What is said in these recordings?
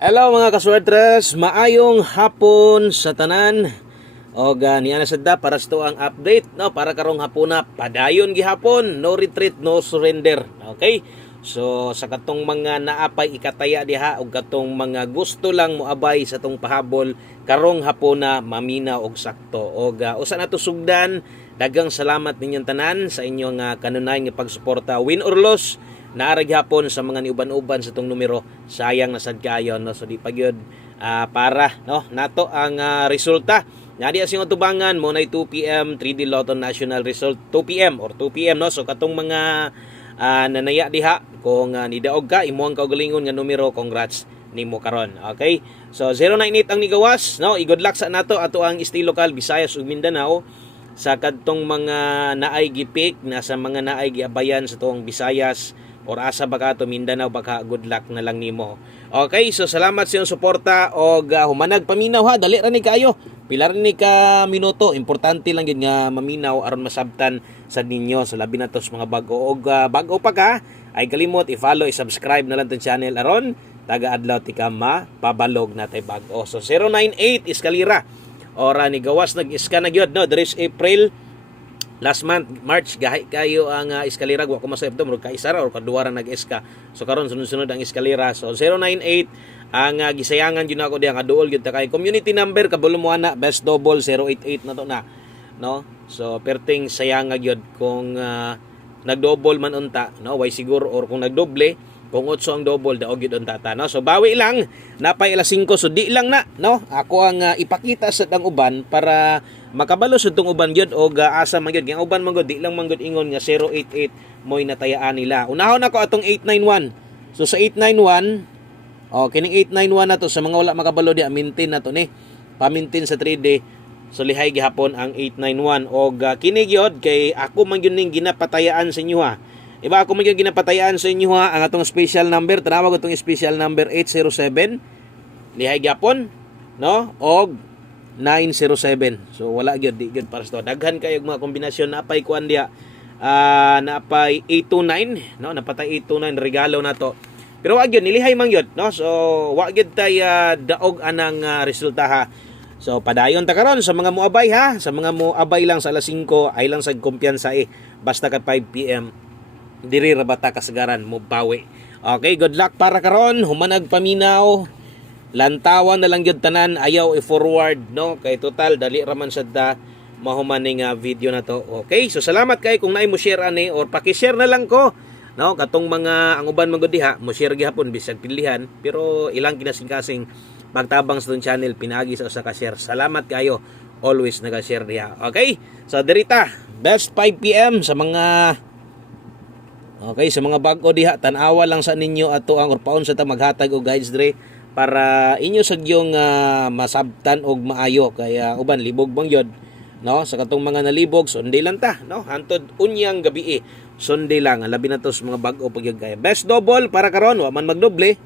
Hello mga kaswertres, maayong hapon sa tanan. O niya na sadda para sa ang update no para karong hapuna padayon gihapon, no retreat, no surrender. Okay? So sa katong mga naapay ikataya diha og katong mga gusto lang moabay sa tong pahabol karong hapuna maminaw og sakto. Og usa na to sugdan, daghang salamat ninyong tanan sa inyong kanunay nga pagsuporta, win or loss. Naara gyapon sa mga niuban-uban sa tong numero, sayang na sad kayo no, so di pa gyud para no nato ang resulta. Nadi asing tubangan mo na 2 PM 3D Lotto National Result 2 PM or 2 PM no. So katong mga nanaya diha kung nidaog ka imo ang kaugalingon nga numero, congrats nimo karon. Okay? So 098 ang nigawas no. I-good luck sa nato ato ang estilo lokal Visayas ug Mindanao sa kadtong mga naay gipik na sa mga naay giabayan sa tuong Visayas or asa baka to Mindanao, baka good luck na lang nimo. Okay, so salamat sa iyong suporta og humanag paminaw ha, dali ra ni kayo. Pila ra ni ka minuto, importante lang gid nga maminaw aron masabtan sa ninyo. So labi na to sa mga bago og bago pa ka, ay kalimot i-follow, i-subscribe na lang tong channel aron taga-adlaw ti ka mapabalog na tay bago. So 098 Escalera. Ora ni gawas nag-iska na gyud no, there is April last month, March, gahi kayo ang eskalera. Wa ko masayap to, murag kaisara or kaduwara nag-eska. So karon sunod-sunod ang eskalera. So 098 ang gisayangan yun ako diyan kaduol gyud ta kay community number kabalo mo ana best double 088 na to na no. So perting sayanga gyud kung nagdouble man unta no, way siguro or kung nagdoble kung 8 ang double daog gyud unta ta no. So bawi lang napay alas 5, so di lang na no. Ako ang ipakita sa tang uban para makabalo sa itong uban gyud o asa man gyud. Ang uban man gyud di lang man gyud ingon nga 088 mo'y natayaan nila. Unahon ako atong 891. So sa 891, kining 891 na to sa mga wala makabalo di maintain na to ni. Pamintin sa 3D. So lihay gihapon ang 891 og kini gyud kay ako man gyud ning ginapatayaan sa inyo ha. Iba ako man gyud ginapatayaan sa inyo ha, ang atong special number, tanawag atong special number 807. Lihay gihapon no og 907. So wala gyud di gyud para sa to. Daghan kayo mga kombinasyon napay kuan diha. Napay 829 no, napatay 829 regalo na to. Pero wa gyud nilihay man gyud no. So wa gyud tay daog anang resulta ha. So padayon ta karon sa mga moabay ha. Sa mga moabay lang sa alas 5 ay lang sa kumpiyansa basta kat 5 PM diri ra bata kasagaran mo bawi. Okay, good luck para karon, humanag paminaw. Lantawan na lang gyud tanan, ayaw i-forward no, kay total dali ra man sadda mahumaning video na to. Okay, so salamat kay kung naay mo share ani or paki-share na lang ko no, katong mga ang uban man gud diha mo share gihapon bisag pilihan, pero ilang kinasing-kasing pagtabang sa tong channel pinagi sa usa ka share. Salamat kayo, always naga-share diha. Okay, so dirita best 5 PM sa mga sa mga bag-o diha, tan-awa lang sa ninyo ato ang orpaon sa ta maghatag og guides dire para inyo sagyong masabtan og maayo kaya uban libog bang yod no. Sa katong mga nalibog sundi lang ta no, hantod unyang gabi sundi lang labi na to sa mga bag-o pagyud kaya best double para karon wa man magdoble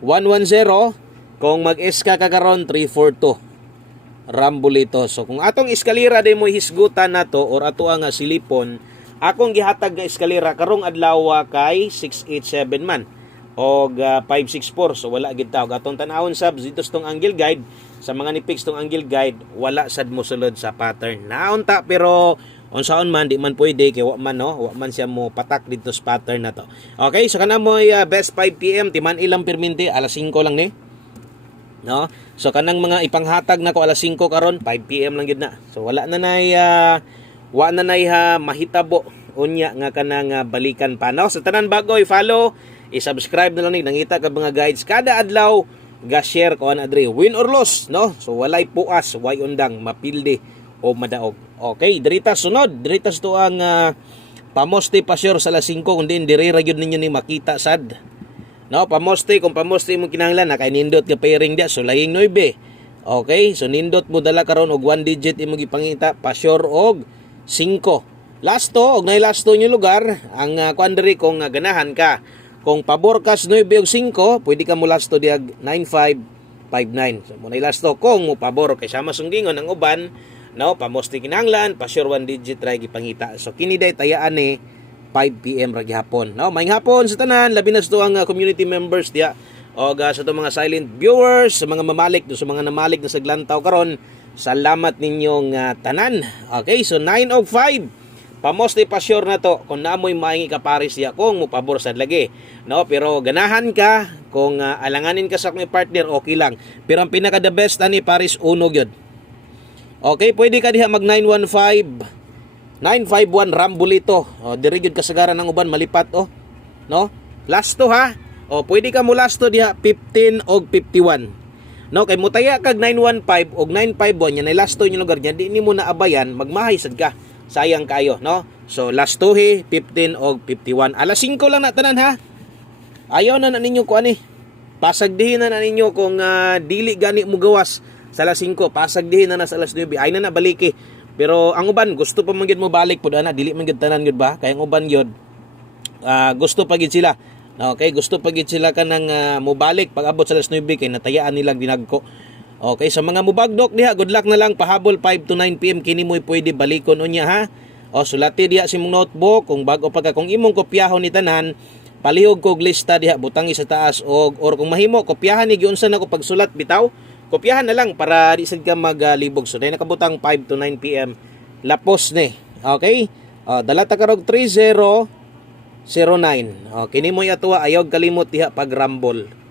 110, kung mag-eska ka karon 342 rambulito. So kung atong eskalera day mo hisgutan nato or ato ang silipon, akong gihatag nga eskalera karong adlaw kay 687 man og 564. So wala gid ta og atong tan-awon subs dito sa tong angle guide, sa mga nipix tong angle guide wala sad mo sulod sa pattern naon ta, pero unsaon man di man pwede kay wa man siya mo patak dito sa pattern na to. Okay, so kana mo best 5 PM timan ilang perminti alas 5 lang ni no. So kanang mga ipanghatag nako alas 5 karon 5 PM lang gid na. So wala na nay mahitabo unya nga kanang balikan pa no. Sa tanan bago i-follow, i-subscribe na lang ni nangita ka mga guides kada adlaw ga-share ko ana diri win or loss no. So walay puas, way undang, mapilde o madaog. Okay, dirita sunod, dirita to ang pamoste pasyor sa alas 5 kundi diri ra gyud ninyo ni makita sad no. Pamoste kung pamoste mo kinahanglan na kay nindot ka pairing dia so laying 9. Okay, so nindot mo dala karon og 1 digit imo gipangita pasyor og 5. Lasto og nay lasto nyo lugar ang kuandiri kung ganahan ka. Kung pabor ka 9 og 5, pwede ka mo lasto diag 9559. So mo nay lasto kung mo pabor kay sama sunggingon ang uban no, pamoste kinahanglan pasyor 1 digit ra gipangita. So kini day tayaan 5 PM ra gihapon no. Maayong hapon sa tanan, labi na sa ang community members diya O sa itong mga silent viewers, sa mga mamalik, sa mga namalik na saglantaw karon, salamat ninyong tanan. Okay, so 9:05. Pamoste pa sure na to kung naamoy maingi ka pares diya kung mo pabor sa lagi. No, pero ganahan ka kung alanganin ka sa akong partner, okay lang. Pero ang pinaka the best ani pares uno gyud. Okay, pwede ka diha mag 915 951 Rambulito. O diri gyud kasagaran ng uban malipat no? Last to ha. O pwede ka mo last to diha 15 og 51. No, kay mutaya kag 915 og 951 yan ay last to yung lugar niya, di ni mo na abayan, magmahay sad ka. Sayang kayo, no? So last to 15 og 51. Alas 5 lang na tanan ha. Ayaw na ninyo ko ani. Pasagdihin na ninyo kung dili gani mo gawas sa alas 5, pasagdihin na sa alas 9. Ay na baliki. Pero ang uban gusto pa man gyud mo balik pud ana, dili man gyud tanan gyud ba? Kay ang uban gyud gusto pa gyud sila. Okay, gusto pa gyud sila kanang mobalik pag abot sa alas 9 kay natayaan nilang dinagko. Okay, sa mga mubagdok diha, good luck na lang pahabol 5 to 9 PM kini mo'y pwede balikon unya ha. O sulati diha si mong notebook kung bago pa ka kung imong kopyahon ni tanan, palihog kog lista diha butangi sa taas or kung mahimo kopyahan ni giunsa nako pagsulat bitaw. Kopyahan na lang para di sad ka maglibog. So dai nakabutang 5 to 9 PM lapos ni. Okay? Dala ta karog 3009. Kini mo'y atuwa ayaw kalimot diha pag rumble.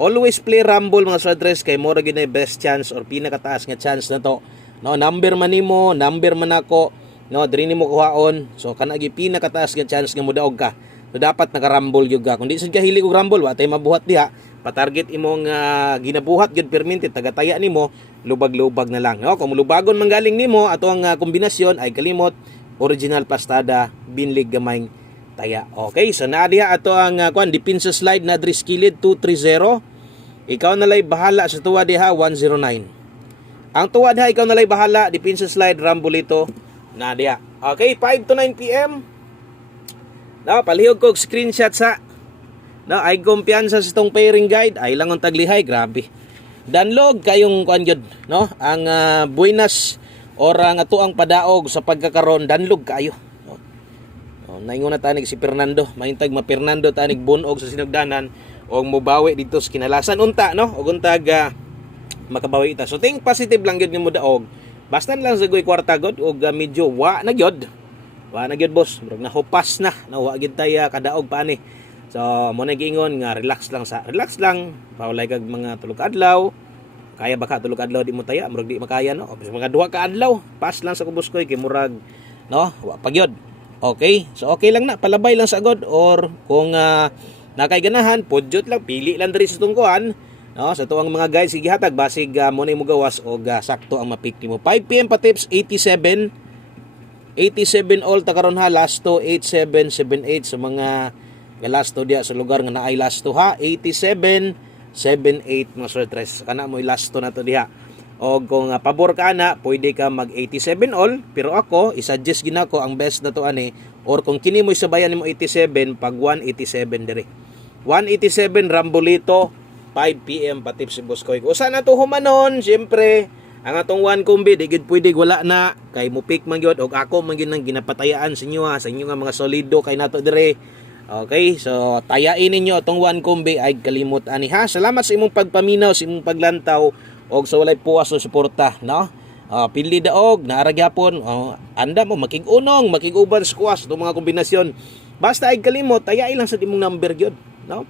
Always play rumble mga swadres kay mora gyud na best chance or pinakataas nga chance na to. No, number man nimo, number man ako, no, diri nimo kuhaon. So kana gyud pinakataas nga chance nga modaog ka. So dapat naka-rumble gyud ka. Kung di sad ka hilig og rumble, wa tay mabuhat diha. Pa-target imong ginabuhat gyud perminted tagataya nimo, lubag-lubag na lang. No, kung lubagon manggaling nimo ato ang kombinasyon ay kalimot original pastada binlig gamay taya. Okay, so naa diha ato ang depensa slide na adres kilid 230. Ikaw nalay bahala sa tuwa diha 109. Ang tuwa diha ikaw nalay bahala, depensa slide Rambulito na diha. Okay, 5 to 9 PM. No, palihog kog screenshot sa. No, ay kumpiyansa sa itong pairing guide, ay lang ang taglihay, grabe. Danlog kayong kuan gyud, no? Ang buenas or ang atuang padaog sa pagkakaron danlog kayo. Naingon na tanig si Fernando, mahintag ma Fernando tanig bunog sa sinugdanan o mubawi dito sa kinalasan unta, no? Og untag makabawi ita. So think positive lang gyud nga mo daog. Basta lang sa goy kwarta god og medyo wa na gyud. Wa na gyud boss, murag nahupas na. Wa gyud tay kadaog pa ni. So mo na giingon nga relax lang, paulay kag mga tulog adlaw. Kaya baka tulog adlaw di mo taya, murag di makaya no. Mga duha ka adlaw, pas lang sa kubuskoy kay murag no, wa pa gyud. Okay, so okay lang na, palabay lang sa god or kung nakay ganahan, pudyot lang, pili lang diri sa tungkuan, no, sa tuang mga guys sige hatag basig mo na mo gawas og sakto ang mapik nimo. 5 PM pa tips 87 all ta karon ha, last to 8778 sa mga last to dia sa lugar nga naay last to ha, 8778 mga sortres kana mo last to na to diha. O kung pabor ka na, pwede ka mag 87 all, pero ako i-suggest ginako ang best na to ani, or kung kini mo isabayan nimo 87 pag 187 dire. 187 Rambulito 5 PM pa tips si Boss Koy. Usa na to humanon, syempre ang atong one combi di gid pwede wala na kay mo pick man gyud og ako man gyud nang ginapatayaan sa inyo sa inyo nga mga solido kay nato dire. Okay, so tayain ninyo atong one combi ay kalimot ani ha. Salamat sa imong pagpaminaw, sa imong paglantaw og sa walay puwas o suporta, no? Pili daog naara gyapon, anda mo makig-unong, makig-uban squash itong mga kombinasyon. Basta ay kalimot tayain lang sa imong number gyud, no?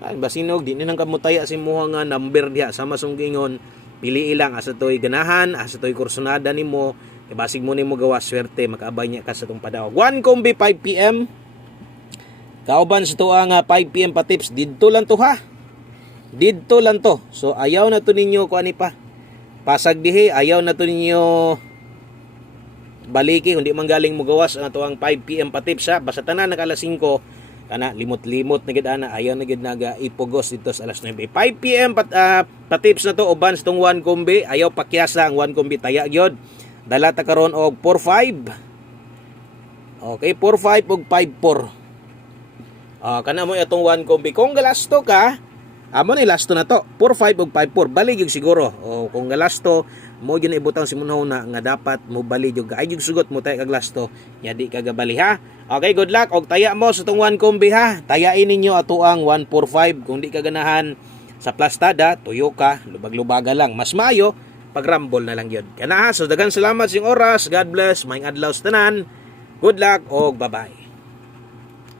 Ay basinog di nang kamutaya sa imong nga number diha sama sunggingon, pili ilang asa toy ganahan, asa toy kursunada nimo, kay basig mo nimo gawa swerte makaabay niya ka sa tong padaog. One combi 5 PM. Kauban sa tuwa nga 5 PM pa tips didto lang to ha. Didto lang to. So ayaw na to ninyo ko ani pa. Pasag dihi ayaw na to ninyo baliki kundi manggaling mo gawas ang atuang 5 PM pa tips ha. Basta tanan nag alas 5 kana limot-limot na gid ana, ayaw na gid naga ipugos dito sa alas 9. 5 PM pa tips na to uban sa tong one combi, ayaw pakyasa ang one combi taya gyud. Dala ta karon og 45. Okay, 45 og 54. Kana mo itong one combi. Kung galasto ka, amo na lasto na to. 45 og 54 bali gyud siguro. O kung galasto mo gyud ibutang si munaw na nga dapat mo bali gyud ay gyud sugot mo tay kag lasto. Ya di ka gabali ha. Okay, good luck og taya mo sa tong one combi ha. Tayain ninyo ato ang 145 kung di ka ganahan Sa plastada, tuyo ka, lubag-lubaga lang. Mas maayo, pag-rumble na lang yun. Kana ha, so daghang salamat sa inyong oras. God bless, maayong adlaw sa tanan. Good luck, o bye-bye.